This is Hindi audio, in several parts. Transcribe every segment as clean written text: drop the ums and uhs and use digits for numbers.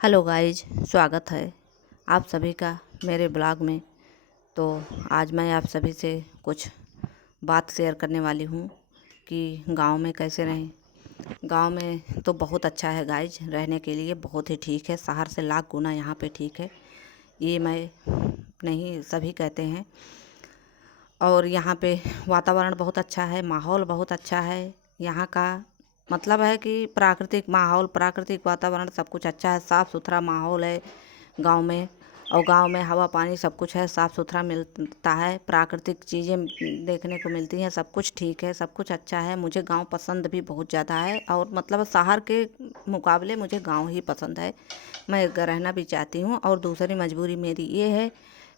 हेलो गाइज, स्वागत है आप सभी का मेरे ब्लॉग में। तो आज मैं आप सभी से कुछ बात शेयर करने वाली हूँ कि गांव में कैसे रहें। गांव में तो बहुत अच्छा है गाइज, रहने के लिए बहुत ही ठीक है। शहर से लाख गुना यहाँ पे ठीक है, ये मैं नहीं सभी कहते हैं। और यहाँ पे वातावरण बहुत अच्छा है, माहौल बहुत अच्छा है। यहाँ का मतलब है कि प्राकृतिक माहौल, प्राकृतिक वातावरण सब कुछ अच्छा है, साफ़ सुथरा माहौल है गांव में। और गांव में हवा पानी सब कुछ है, साफ़ सुथरा मिलता है, प्राकृतिक चीज़ें देखने को मिलती हैं, सब कुछ ठीक है, सब कुछ अच्छा है। मुझे गांव पसंद भी बहुत ज़्यादा है, और मतलब शहर के मुकाबले मुझे गांव ही पसंद है। मैं रहना भी चाहती हूँ। और दूसरी मजबूरी मेरी ये है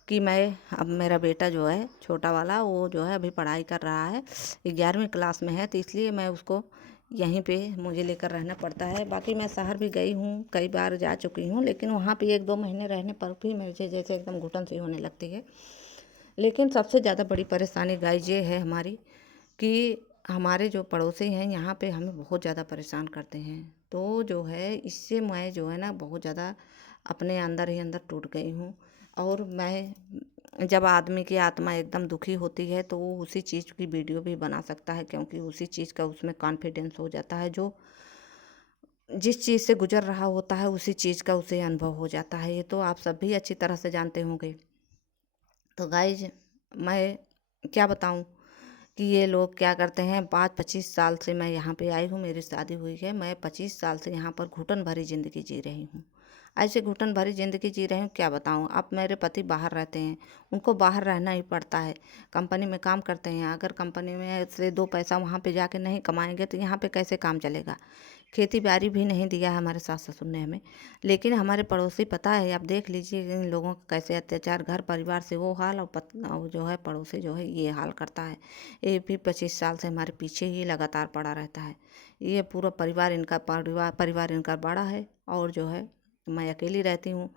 कि मैं अब मेरा बेटा जो है छोटा वाला, वो जो है अभी पढ़ाई कर रहा है, 11वीं क्लास में है, तो इसलिए मैं उसको यहीं पे मुझे लेकर रहना पड़ता है। बाकी मैं शहर भी गई हूँ, कई बार जा चुकी हूँ, लेकिन वहाँ पे 1-2 महीने रहने पर भी मुझे जैसे एकदम घुटन सी होने लगती है। लेकिन सबसे ज़्यादा बड़ी परेशानी गाइस ये है हमारी कि हमारे जो पड़ोसी हैं यहाँ पे हमें बहुत ज़्यादा परेशान करते हैं। तो जो है इससे मैं जो है ना बहुत ज़्यादा अपने अंदर ही अंदर टूट गई हूँ। और मैं जब आदमी की आत्मा एकदम दुखी होती है तो वो उसी चीज़ की वीडियो भी बना सकता है, क्योंकि उसी चीज़ का उसमें कॉन्फिडेंस हो जाता है। जो जिस चीज़ से गुजर रहा होता है उसी चीज़ का उसे अनुभव हो जाता है। ये तो आप सब भी अच्छी तरह से जानते होंगे। तो गाइज, मैं क्या बताऊं कि ये लोग क्या करते हैं। 5-25 साल से मैं यहाँ पे आई हूँ, मेरी शादी हुई है, मैं 25 साल से यहाँ पर घुटन भरी ज़िंदगी जी रही हूँ। ऐसे घुटन भरी ज़िंदगी जी रही हूँ, क्या बताऊँ। अब मेरे पति बाहर रहते हैं, उनको बाहर रहना ही पड़ता है, कंपनी में काम करते हैं। अगर कंपनी में से 2 पैसा वहाँ पे जाके नहीं कमाएंगे तो यहाँ पे कैसे काम चलेगा। खेती बाड़ी भी नहीं दिया है हमारे सास ससुर ने हमें। लेकिन हमारे पड़ोसी, पता है, आप देख लीजिए इन लोगों का कैसे अत्याचार, घर परिवार से वो हाल, और जो है पड़ोसी जो है ये हाल करता है। ये भी 25 साल से हमारे पीछे ही लगातार पड़ा रहता है। ये पूरा परिवार इनका, परिवार इनका बड़ा है, और जो है मैं अकेली रहती हूँ।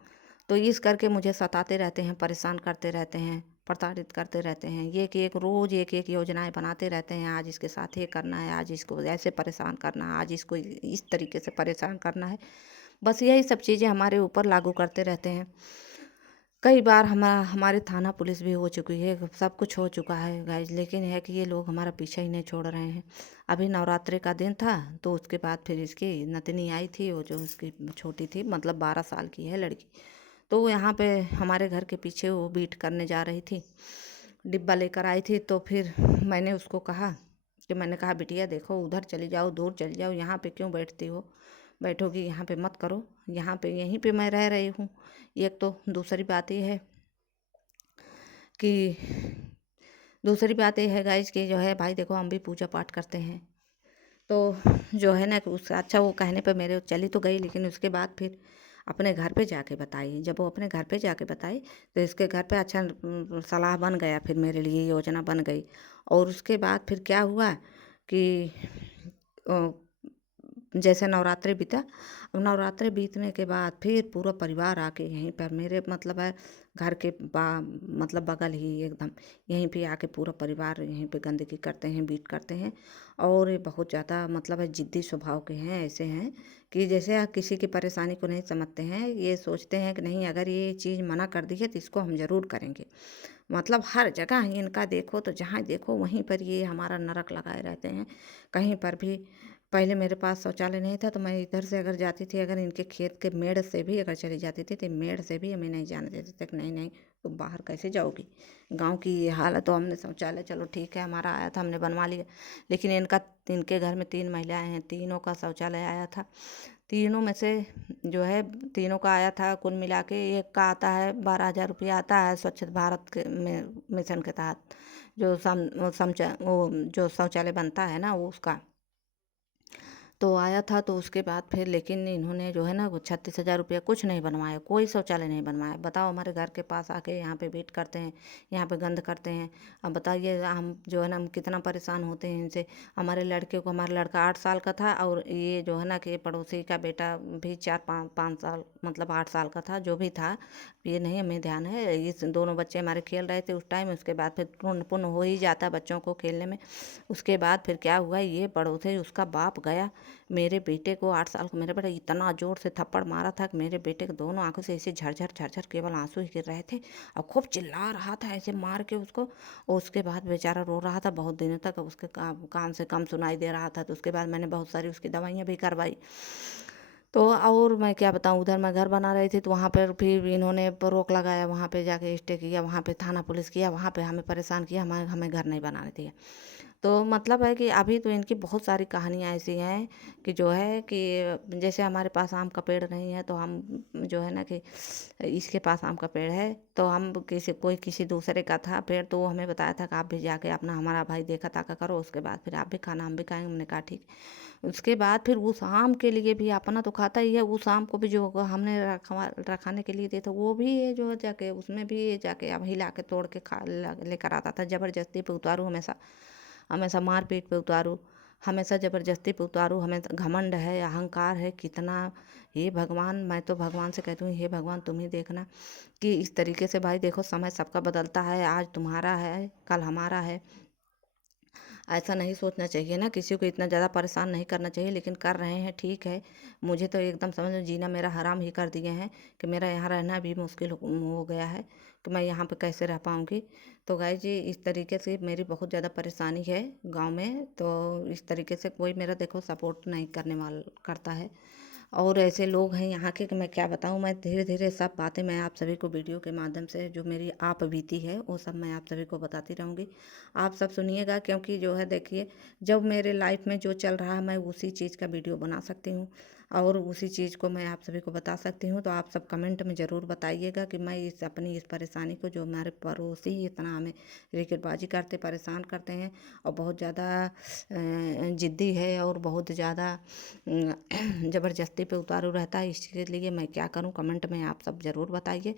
तो इस करके मुझे सताते रहते हैं, परेशान करते रहते हैं, प्रताड़ित करते रहते हैं। ये कि एक रोज़ एक एक योजनाएं बनाते रहते हैं, आज इसके साथ ये करना है, आज इसको ऐसे परेशान करना है, आज इसको इस तरीके से परेशान करना है। बस यही सब चीज़ें हमारे ऊपर लागू करते रहते हैं। कई बार हमारे थाना पुलिस भी हो चुकी है, सब कुछ हो चुका है गाइज, लेकिन है कि ये लोग हमारा पीछा ही नहीं छोड़ रहे हैं। अभी नवरात्रि का दिन था, तो उसके बाद फिर इसकी नतनी आई थी, वो जो उसकी छोटी थी, मतलब 12 साल की है लड़की। तो वो यहाँ पे हमारे घर के पीछे वो बीट करने जा रही थी, डिब्बा लेकर आई थी। तो फिर मैंने उसको कहा कि मैंने कहा बिटिया देखो, उधर चली जाओ, दूर चली जाओ, यहाँ पे क्यों बैठती हो, बैठोगी यहाँ पे मत करो, यहाँ पे यहीं पे मैं रह रही हूँ। एक तो दूसरी बात ये है कि दूसरी बात ये है गाइज कि जो है भाई देखो, हम भी पूजा पाठ करते हैं। तो जो है ना कि उसका अच्छा, वो कहने पे मेरे चली तो गई, लेकिन उसके बाद फिर अपने घर पे जाके बताई। जब वो अपने घर पे जाके बताई तो इसके घर पे अच्छा सलाह बन गया, फिर मेरे लिए योजना बन गई। और उसके बाद फिर क्या हुआ कि अ, जैसे नवरात्रि बीता, नवरात्रि बीतने के बाद फिर पूरा परिवार आके यहीं पर मेरे मतलब है घर के मतलब बगल ही एकदम यहीं पे आके पूरा परिवार यहीं पे गंदगी करते हैं, बीट करते हैं। और ये बहुत ज़्यादा मतलब है जिद्दी स्वभाव के हैं, ऐसे हैं कि जैसे आप किसी की परेशानी को नहीं समझते हैं। ये सोचते हैं कि नहीं, अगर ये चीज़ मना कर दी है तो इसको हम ज़रूर करेंगे। मतलब हर जगह इनका देखो तो जहाँ देखो वहीं पर ये हमारा नरक लगाए रहते हैं। कहीं पर भी, पहले मेरे पास शौचालय नहीं था तो मैं इधर से अगर जाती थी, अगर इनके खेत के मेड़ से भी अगर चली जाती थी तो मेड़ से भी हमें नहीं जाने देते थे कि नहीं नहीं, तुम बाहर कैसे जाओगी, गांव की ये हाल है। तो हमने शौचालय चलो ठीक है, हमारा आया था, हमने बनवा लिया। लेकिन इनके घर में 3 महिलाएं हैं, तीनों का शौचालय आया था। तीनों में से जो है तीनों का आया था, कुल मिला के एक का आता है 12,000 रुपया आता है स्वच्छ भारत के मिशन के तहत। जो वो जो शौचालय बनता है ना वो उसका तो आया था। तो उसके बाद फिर लेकिन इन्होंने जो है ना वो 36,000 रुपया कुछ नहीं बनवाया, कोई शौचालय नहीं बनवाया। बताओ, हमारे घर के पास आके यहाँ पे वेट करते हैं, यहाँ पे गंद करते हैं। अब बताइए हम जो है ना हम कितना परेशान होते हैं इनसे। हमारे लड़के को, हमारा लड़का 8 साल का था, और ये जो है ना कि पड़ोसी का बेटा भी 4-5 साल मतलब 8 साल का था, जो भी था, ये नहीं हमें ध्यान है। ये दोनों बच्चे हमारे खेल रहे थे उस टाइम। उसके बाद फिर पुण्य पुण्य हो ही जाता है बच्चों को खेलने में। उसके बाद फिर क्या हुआ, ये पड़ोसी उसका बाप गया मेरे बेटे को 8 साल को मेरे बेटा इतना ज़ोर से थप्पड़ मारा था कि मेरे बेटे के दोनों आंखों से ऐसे झरझर केवल आंसू ही गिर रहे थे और खूब चिल्ला रहा था ऐसे मार के उसको। और उसके बाद बेचारा रो रहा था बहुत दिनों तक, उसके कान से कम सुनाई दे रहा था। तो उसके बाद मैंने बहुत सारी उसकी दवाइयाँ भी करवाई। तो और मैं क्या बताऊँ, उधर मैं घर बना रही थी तो वहाँ पर फिर इन्होंने रोक लगाया, वहाँ पे जाके स्टे किया, वहाँ पे थाना पुलिस किया, वहाँ पे हमें परेशान किया, हमें हमें घर नहीं बनाने दिया। तो मतलब है कि अभी तो इनकी बहुत सारी कहानियाँ ऐसी हैं कि जो है कि जैसे हमारे पास आम का पेड़ नहीं है तो हम जो है ना कि इसके पास आम का पेड़ है तो हम किसी दूसरे का था पेड़, तो वो हमें बताया था कि आप भी जाके अपना हमारा भाई देखा ताका करो, उसके बाद फिर आप भी खाना हम भी खाएंगे। हमने कहा ठीक। उसके बाद फिर उस आम के लिए भी अपना तो खाता ही है, उस आम को भी जो हमने रखाने के लिए दिया था वो भी ये जो जाके उसमें भी ये जाके अब हिला के तोड़ के खा लेकर आता था। ज़बरदस्ती पे उतारू, हमेशा हमेशा मार पीट पे उतारू, हमेशा ज़बरदस्ती पे उतारू। हमें घमंड है, अहंकार है कितना। हे भगवान, मैं तो भगवान से कहती हूँ हे भगवान तुम ही देखना कि इस तरीके से भाई देखो समय सबका बदलता है, आज तुम्हारा है कल हमारा है। ऐसा नहीं सोचना चाहिए ना, किसी को इतना ज़्यादा परेशान नहीं करना चाहिए, लेकिन कर रहे हैं ठीक है। मुझे तो एकदम समझ लो जीना मेरा हराम ही कर दिए हैं कि मेरा यहाँ रहना भी मुश्किल हो गया है कि मैं यहाँ पे कैसे रह पाऊँगी। तो गाइस जी इस तरीके से मेरी बहुत ज़्यादा परेशानी है गाँव में। तो इस तरीके से कोई मेरा देखो सपोर्ट नहीं करने वाला करता है। और ऐसे लोग हैं यहाँ के कि मैं क्या बताऊँ। मैं धीरे धीरे सब बातें मैं आप सभी को वीडियो के माध्यम से जो मेरी आप बीती है वो सब मैं आप सभी को बताती रहूँगी। आप सब सुनिएगा, क्योंकि जो है देखिए जब मेरे लाइफ में जो चल रहा है मैं उसी चीज़ का वीडियो बना सकती हूँ और उसी चीज़ को मैं आप सभी को बता सकती हूँ। तो आप सब कमेंट में ज़रूर बताइएगा कि मैं अपनी इस परेशानी को, जो हमारे पड़ोसी ही इतना हमें रेकेटबाजी करते परेशान करते हैं और बहुत ज़्यादा ज़िद्दी है और बहुत ज़्यादा ज़बरदस्ती पे उतारू रहता है, इसके लिए मैं क्या करूं कमेंट में आप सब ज़रूर बताइए।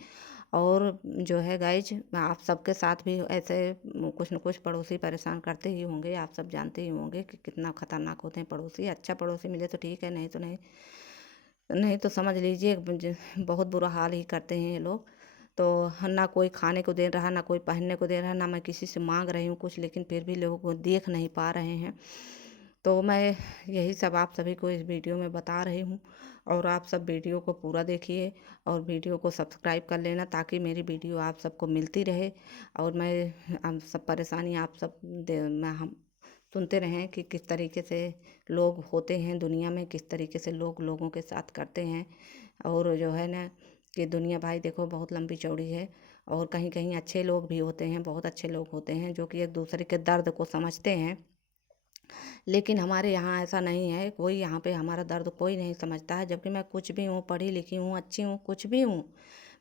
और जो है गाइज आप सबके साथ भी ऐसे कुछ न कुछ पड़ोसी परेशान करते ही होंगे, आप सब जानते ही होंगे कि कितना खतरनाक होते हैं पड़ोसी। अच्छा पड़ोसी मिले तो ठीक है, नहीं तो नहीं, नहीं तो समझ लीजिए बहुत बुरा हाल ही करते हैं ये लोग। तो ना कोई खाने को दे रहा, ना कोई पहनने को दे रहा, ना मैं किसी से मांग रही हूँ कुछ, लेकिन फिर भी लोगों को देख नहीं पा रहे हैं। तो मैं यही सब आप सभी को इस वीडियो में बता रही हूँ और आप सब वीडियो को पूरा देखिए और वीडियो को सब्सक्राइब कर लेना ताकि मेरी वीडियो आप सबको मिलती रहे। और मैं आप सब परेशानी आप सब मैं हम सुनते रहें कि किस तरीके से लोग होते हैं दुनिया में, किस तरीके से लोग लोगों के साथ करते हैं। और जो है ना कि दुनिया भाई देखो बहुत लंबी चौड़ी है और कहीं कहीं अच्छे लोग भी होते हैं, बहुत अच्छे लोग होते हैं जो कि एक दूसरे के दर्द को समझते हैं। लेकिन हमारे यहाँ ऐसा नहीं है, कोई यहाँ पे हमारा दर्द कोई नहीं समझता है। जबकि मैं कुछ भी हूँ, पढ़ी लिखी हूँ, अच्छी हूँ, कुछ भी हूँ,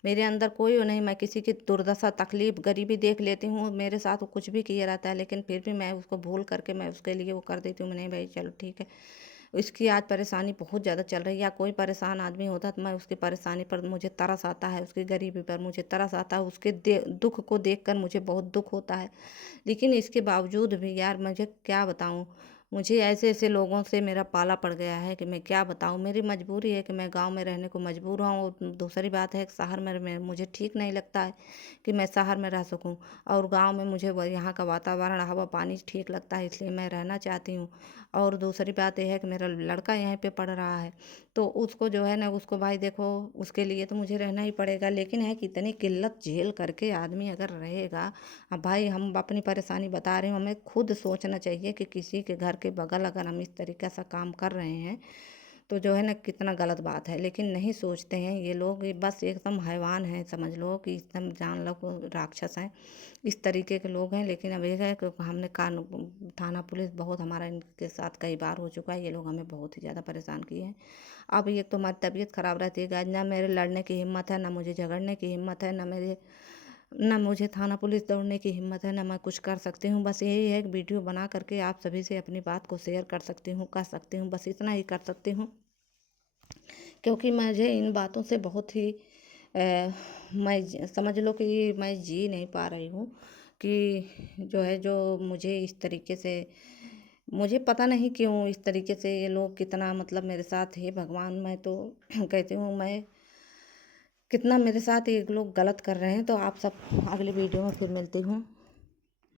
मेरे अंदर कोई वो नहीं, मैं किसी की दुर्दशा तकलीफ गरीबी देख लेती हूँ, मेरे साथ वो कुछ भी किया रहता है लेकिन फिर भी मैं उसको भूल करके मैं उसके लिए वो कर देती हूँ, नहीं भाई चलो ठीक है। इसकी आज परेशानी बहुत ज़्यादा चल रही है, या कोई परेशान आदमी होता है तो मैं उसकी परेशानी पर मुझे तरस आता है, उसकी गरीबी पर मुझे तरस आता है, उसके दुख को देख कर मुझे बहुत दुख होता है। लेकिन इसके बावजूद भी यार मुझे क्या बताऊँ, मुझे ऐसे ऐसे लोगों से मेरा पाला पड़ गया है कि मैं क्या बताऊँ। मेरी मजबूरी है कि मैं गांव में रहने को मजबूर हूँ और दूसरी बात है कि शहर में मुझे ठीक नहीं लगता है कि मैं शहर में रह सकूँ और गांव में मुझे यहाँ का वातावरण हवा पानी ठीक लगता है, इसलिए मैं रहना चाहती हूँ। और दूसरी बात यह है कि मेरा लड़का यहीं पे पढ़ रहा है तो उसको जो है ना उसको भाई देखो उसके लिए तो मुझे रहना ही पड़ेगा। लेकिन है कि इतनी किल्लत झेल करके आदमी अगर रहेगा, अब भाई हम अपनी परेशानी बता रहे हैं, हमें खुद सोचना चाहिए कि किसी के घर के बगल अगर हम इस तरीके से काम कर रहे हैं तो जो है ना कितना गलत बात है। लेकिन नहीं सोचते हैं ये लोग, ये बस एकदम हैवान हैं, समझ लो कि एकदम जान लो को राक्षस हैं, इस तरीके के लोग हैं। लेकिन अब एक है कि हमने थाना पुलिस बहुत हमारा इनके साथ कई बार हो चुका है, ये लोग हमें बहुत ही ज़्यादा परेशान किए हैं। अब एक तो हमारी तबीयत ख़राब रहती है गाइस, ना मेरे लड़ने की हिम्मत है, ना मुझे झगड़ने की हिम्मत है, ना मुझे थाना पुलिस दौड़ने की हिम्मत है, ना मैं कुछ कर सकती हूँ। बस यही है कि वीडियो बना करके आप सभी से अपनी बात को शेयर कर सकती हूँ, कर सकती हूँ, बस इतना ही कर सकती हूँ। क्योंकि मुझे इन बातों से बहुत ही समझ लो कि मैं जी नहीं पा रही हूँ कि जो है जो मुझे इस तरीके से, मुझे पता नहीं क्यों इस तरीके से ये लोग कितना मतलब मेरे साथ है भगवान। मैं तो कहती हूँ मैं कितना मेरे साथ ये लोग गलत कर रहे हैं। तो आप सब अगले वीडियो में फिर मिलती हूँ।